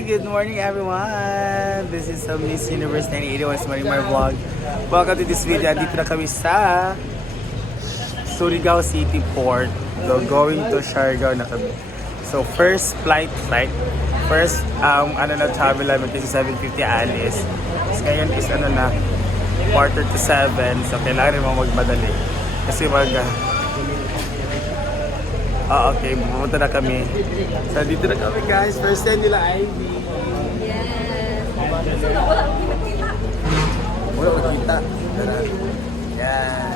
Good morning everyone! This is Miss Universe 1981 Marimar Vlog. Welcome to this video. Andito na kami sa Surigao City Port. So, going to Siargao na kami. So, first flight. First, travel namin kasi 7:50 alis. Tapos ngayon is quarter to 7. So, kailangan rin magmadali. Kasi okay, pumunta na kami. So, dito na kami guys. First time nila Ivy. Yes. Wala makita. Yeah.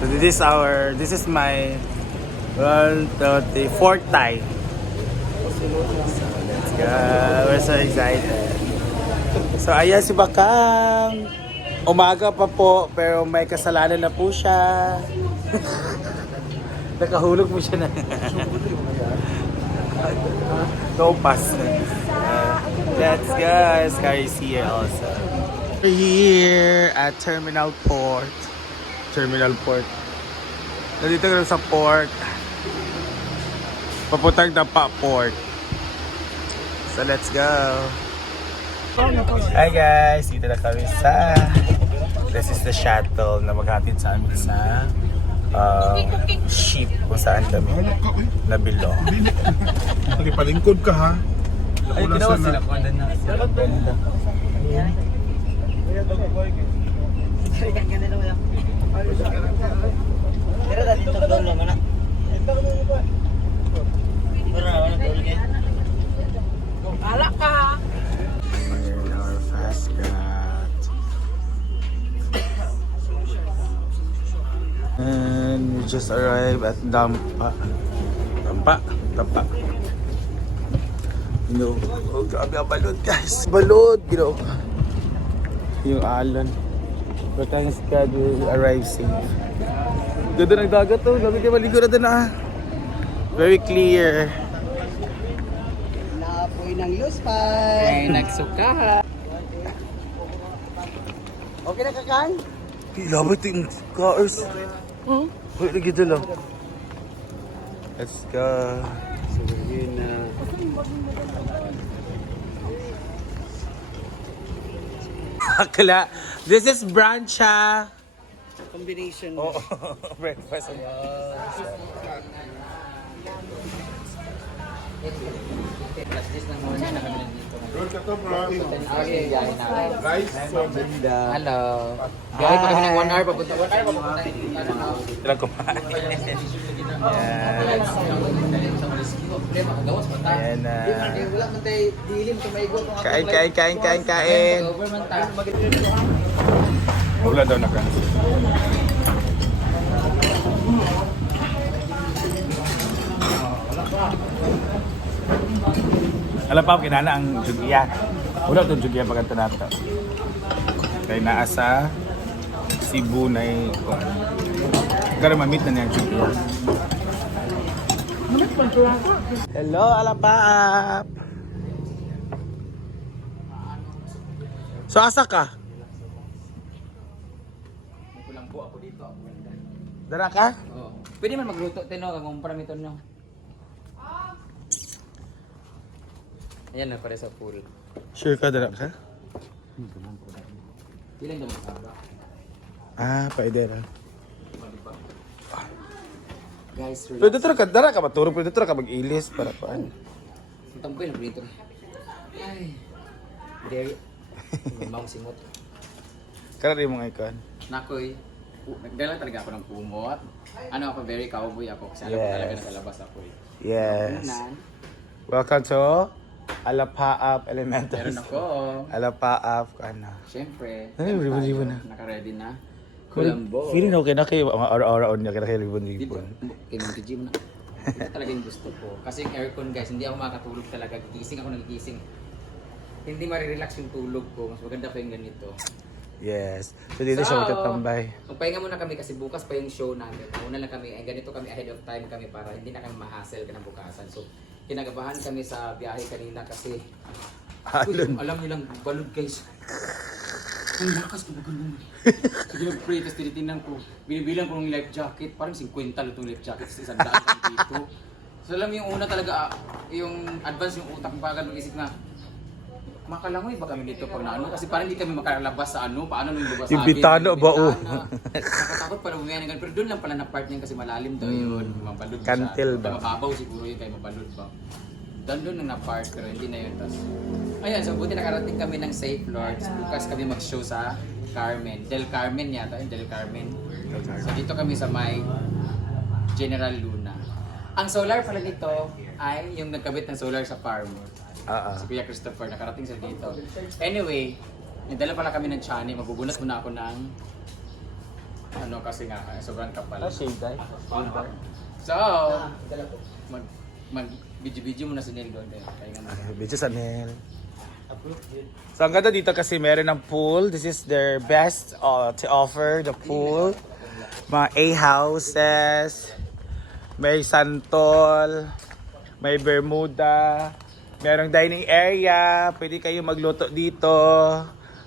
So, this is my fourth time. So, let's go. We're so excited. So, ayan si Bakang. Umaga pa po, pero may kasalanan na po siya. Nakahulog mo siya na. No pass. Let's go. Sky is here also. We're here at Terminal Port. Nandito ka sa port. Papuntang Dapa Port. So let's go. Hi guys, dito na kami sa this is the shuttle na maghatid sa amin sa ship kung saan kami nabilo. Palingkod ka ha. Ay, ginawa sila ko na. Pero dati itong dolo mo na. Ala ka! Our fast cat. And we just arrived at Dampa. Oh, grabe ang balod guys. Balod, yung alon. But thanks God we arrive safe. Ganda ng dagat to. Labi kayo maligo na doon Very clear. Naapoy ng luspay. Ay, nagsuka. Okay na kakan? Labay ito yung cars. Wait, lagi ito lang. Let's go. So, yun na. Akala, this is brunch ha. Combination. Oh, breakfast. Doon ka to bro. Rice. Hello. Gawin pa kami ng 1 hour papunta. 1 hour papunta. Ilang kumain. Yes. Ayan na. Wala man tayo dilim tumaygo. Kain. Wala daw na ka. Alam pa, kinana ang jugiya. Wala itong jugiya pagkanta nato. Kaya naasa Cebu na yung kaya mamit na niya ang jugiya. Hello, Alapap! So, asa ka? Kulang po ako dito. Dara ka? Oh. Pwede man magluto tino kung paramito nyo. Ayan na pare sa pool. Sure ka, dara ka? Ilan daw masama? Pwede rin. Guys, Pwede ka, dara ka matulog, pwede ka mag-ilis para paan. tampoy na dito. Ay. Dairy. Mamang simot. Kaya rin mga ikon. Nakoy. Nagdala talaga ako ng kumot. Ano ako, very cowboy ako. Kasi alam ko Yes. talaga nakalabas ako eh. Yes. Unan, Welcome to Alapaap Elementary. meron ako. Alapaap, ano. Siyempre. Ay, ribbon-ribbon na. Naka-ready na. Kulambo. Feeling okay na kayo, mga araw-araw niya kaya kayo Dito. libon-libon. Kay Monty G mo na. Ito talaga yung gusto ko. Kasi yung aircon guys, hindi ako makatulog talaga. Gigising ako nagigising. Hindi marirelax yung tulog ko. Mas maganda pa yung ganito. Yes. So dito siya magtatambay. Magpahinga muna kami kasi bukas pa yung show namin. Una lang kami, ganito kami ahead of time kami para hindi na kami ma-hassle ka ng bukasan. So, kinagabahan kami sa biyahe kanina kasi alam nilang balod guys. Ang lakas ko bagal naman. Sige nag-pray, tapos tinitingnan ko. Binibilang ko ng life jacket. Parang 50 lang itong life jacket. Tapos 100 dito. So So alam mo yung una talaga, yung advance yung utak mo agad mag-isip na, makalangoy ba kami dito pag naano? Kasi parang hindi kami makalabas sa ano, paano nung lumabas sa Yung bitana ba, oh? Nakatakot pala bumiyan ng ganun. Pero doon lang pala na part niya kasi malalim daw yun. Mabalod Kantil siya. ba? Mababaw siguro yun kayo mabalod ba? Doon na part pero hindi na yun. Tapos, ayan, so buti nakarating kami ng Safe Lords. Bukas kami mag-show sa Carmen. Del Carmen yata, yung Del Carmen. So dito kami sa may General Luna. Ang solar pala dito ay yung nagkabit ng solar sa Farmore. Si Kuya Christopher, nakarating siya dito. Anyway, nagdala pala kami ng chani. Magbubunot muna ako ng ano kasi nga, sobrang kapal. So, mag-video muna si Neil doon. Medyo sa Nel. So ang ganda dito kasi meron ng pool. This is their best to offer, the pool. Mga A-houses. May santol. May Bermuda. Merong dining area. Pwede kayo magluto dito.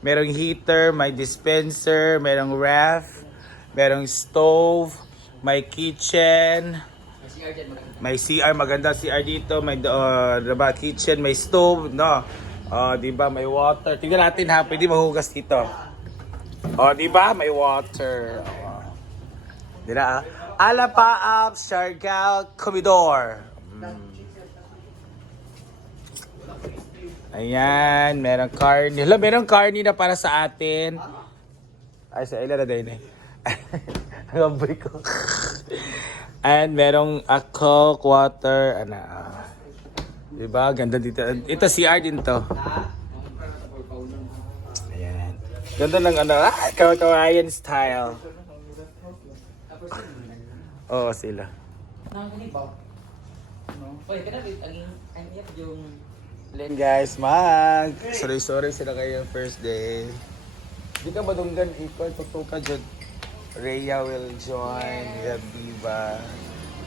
Merong heater, may dispenser, merong ref. Merong stove. May kitchen. May CR, maganda CR dito, may diba, kitchen, may stove, no? Diba, may water. Tingnan natin ha, pwede mahugas dito. Diba, may water. Diba, Alapaap, Siargao, Comedor. Ayan, merong carne. Hala, merong carne na para sa atin. Ay, sa ila na din eh. Ang amoy ko. And merong Coke, water, diba? Ganda dito. Ito CR din to. Ayan. Ganda ng Kawayan style. Oo, sila. Guys, sorry sila kayo first day. Di ka madunggan ikot, tutuka dyan. Rhea will join, we have Diva,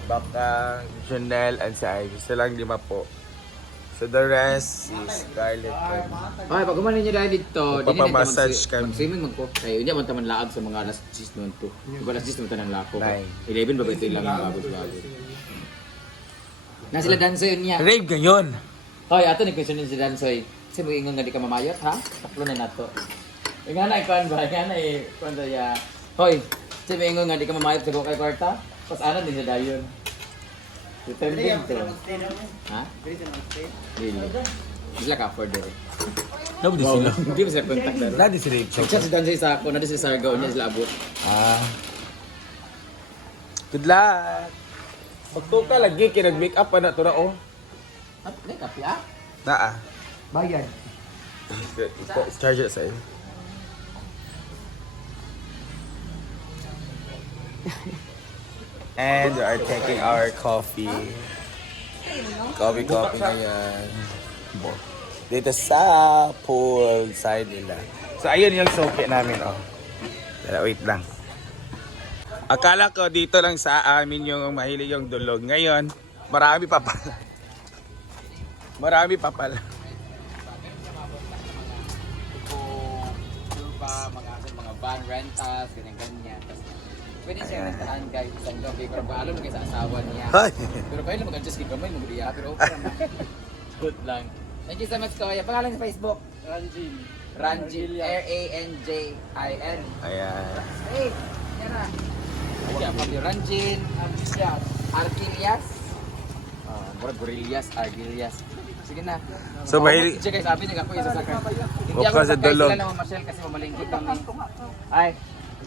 Baka, Janelle, and si Ivy. Silang 5 po. So the rest is Scarlett. Okay, pag kumanin nyo dahil dito, Magpapamassage kami. mag-swimming magko. Ay, hindi man taman laag sa mga alas 10 noon to. Diba alas 10 naman tayo ng lako. 11 ba ba ito lang yung bagos-bagos. Na sila Dansoy niya. Rave ngayon! Hoy, ato ni question si Dansoy. Kasi mo ingon nga di ka mamayot, ha? Taklo na nato. Nga na, ikuan ba? Nga na, ikuan ba ya? Hoy, kasi mo ingon nga di ka mamayot sa kay kwarta? Pas ano din siya dayon. Return din to. Ha? Really? Hindi sila ka-afford dito. Nobody sila. Hindi mo sila contact dito. Nadi si Rave. Nag-chat si Dansoy sa ako, nadi si Sargao niya sila abot. Good luck! Pagtuka lagi, kinag-make up pa na ito na oh. At, may kapi ah? Naa. Bayan. Charge it sa'yo. And we are taking our coffee. Coffee ngayon. Dito sa pool side nila. So ayun yung soke namin oh. Wait lang. Akala ko dito lang sa amin yung mahilig yung dulog. Ngayon, marami pa pala. Marami pa pala. Mga van rentals, ganyan-ganyan. Pwede siya rentahan guys, isang gabi. Pero alam mo kayo sa asawa niya. Hi. Pero kayo lang mag-adjust kay kamay, mag-uliya. Pero okay naman. Good lang. Thank you so much, Kuya. Pangalan sa Facebook? Ranjin. Ranjin. R-A-N-J-I-N. Ayan. Hey, yan na. Ranjin. Argilias. Gorillas, Argilias. Sige na. So, mahilig- Sige guys, sabi niya ako isa sa Hindi Huwag ako ka sa sa dulog. sila na mamasyal kasi mamalingkot kami. Ay,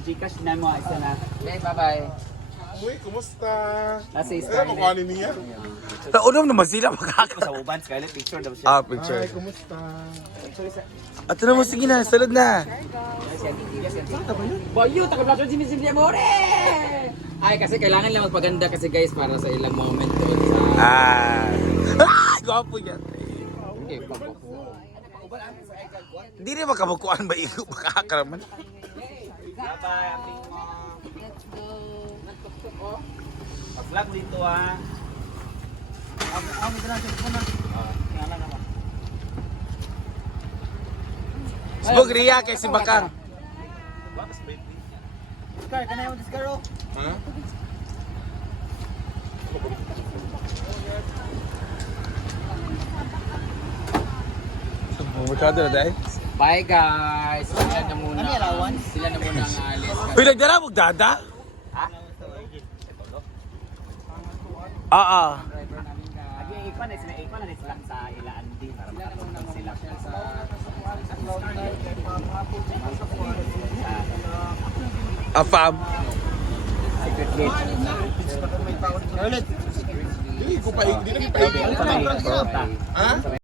Gcash na mo, isa na. okay, bye-bye. Uy, kumusta? Nasa Ay, Scarlett. kukuhanin niya. Naunom naman sila makaka. Sa uban, Scarlett, picture daw siya. Picture. Ay, kumusta? At na mo, sige na, salad na. Bayo, takaplasyon si Miss Amore! Ay, kasi kailangan lang magpaganda kasi guys para sa ilang moment doon sa... Gwapo yan. Hindi, pagbuko. Hindi rin makabukuan ba iko makakaraman. Bye-bye, ating mo. Let's go. Nagtuktok ko. Pag-vlog dito ah. May dalang cellphone na. Tingnan naman. Sibog Ria kay si Bakang. Scar, kanay mo, Scar, oh. Ha? Merkado na dahil? Bye guys! Sila na muna. Sila na muna ang alis. Uy, nagdala mo dada? Oo. Driver namin guys. Ikon na sila sa ilaan din para Sila na muna makatulog sila. sila sa Afam. Secret gate. Hindi ko pa, hindi na kita. Ito na yung Ha?